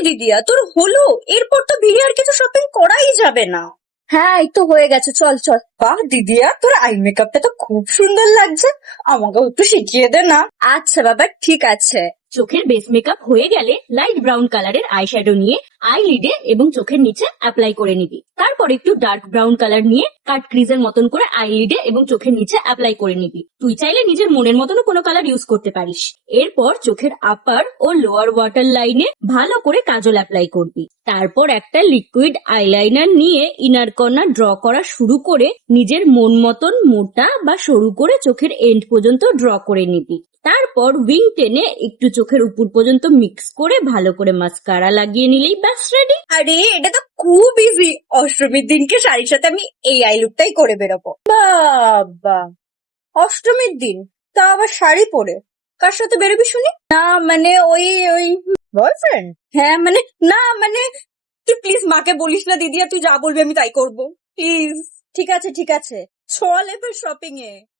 দিদিয়া, তোর হলো? এরপর তো ভিড়ে আর কিছু শপিং করাই যাবে না। হ্যাঁ, এই তো হয়ে গেছে, চল চল। বাহ দিদিয়া, তোর আই মেকআপটা তো খুব সুন্দর লাগছে। আমাকেও একটু শিখিয়ে দে না। আচ্ছা বাবা, ঠিক আছে। চোখের বেস মেকআপ হয়ে গেলে লাইট ব্রাউন কালারের আইশ্যাডো নিয়ে আইলিডে এবং চোখের নিচে অ্যাপ্লাই করে নিবি। তারপর একটু ডার্ক ব্রাউন কালার নিয়ে কাট ক্রিজের মতন করে আইলিডে এবং চোখের নিচে অ্যাপ্লাই করে নিবি। তুই চাইলে নিজের মনের মতনও কোনো কালার ইউজ করতে পারিস। এরপর চোখের আপার ও লোয়ার ওয়াটার লাইনে ভালো করে কাজল অ্যাপ্লাই করবি। তারপর একটা লিকুইড আইলাইনার নিয়ে ইনার কর্নার ড্র করা শুরু করে নিজের মন মতন মোটা বা সরু করে চোখের এন্ড পর্যন্ত ড্র করে নিবি। তারপর উইং টেনে একটু চোখের উপর পর্যন্ত মিক্স করে ভালো করে মাস্কারা লাগিয়ে নিলেই ব্যাস রেডি। আরে এটা তো খুব ইজি। অষ্টমীর দিনকে শাড়ির সাথে আমি এই আই লুকটাই করে বেরোবো। বাবা, অষ্টমীর দিন তা আবার শাড়ি পরে কার সাথে বেরোবি শুনি? না মানে ওই ওই বয়ফ্রেন্ড? হ্যাঁ মানে, না মানে, তুই প্লিজ মাকে বলিস না দিদিয়া, তুই যা বলবি আমি তাই করবো প্লিজ। ঠিক আছে ঠিক আছে। চল এবার শপিং এ।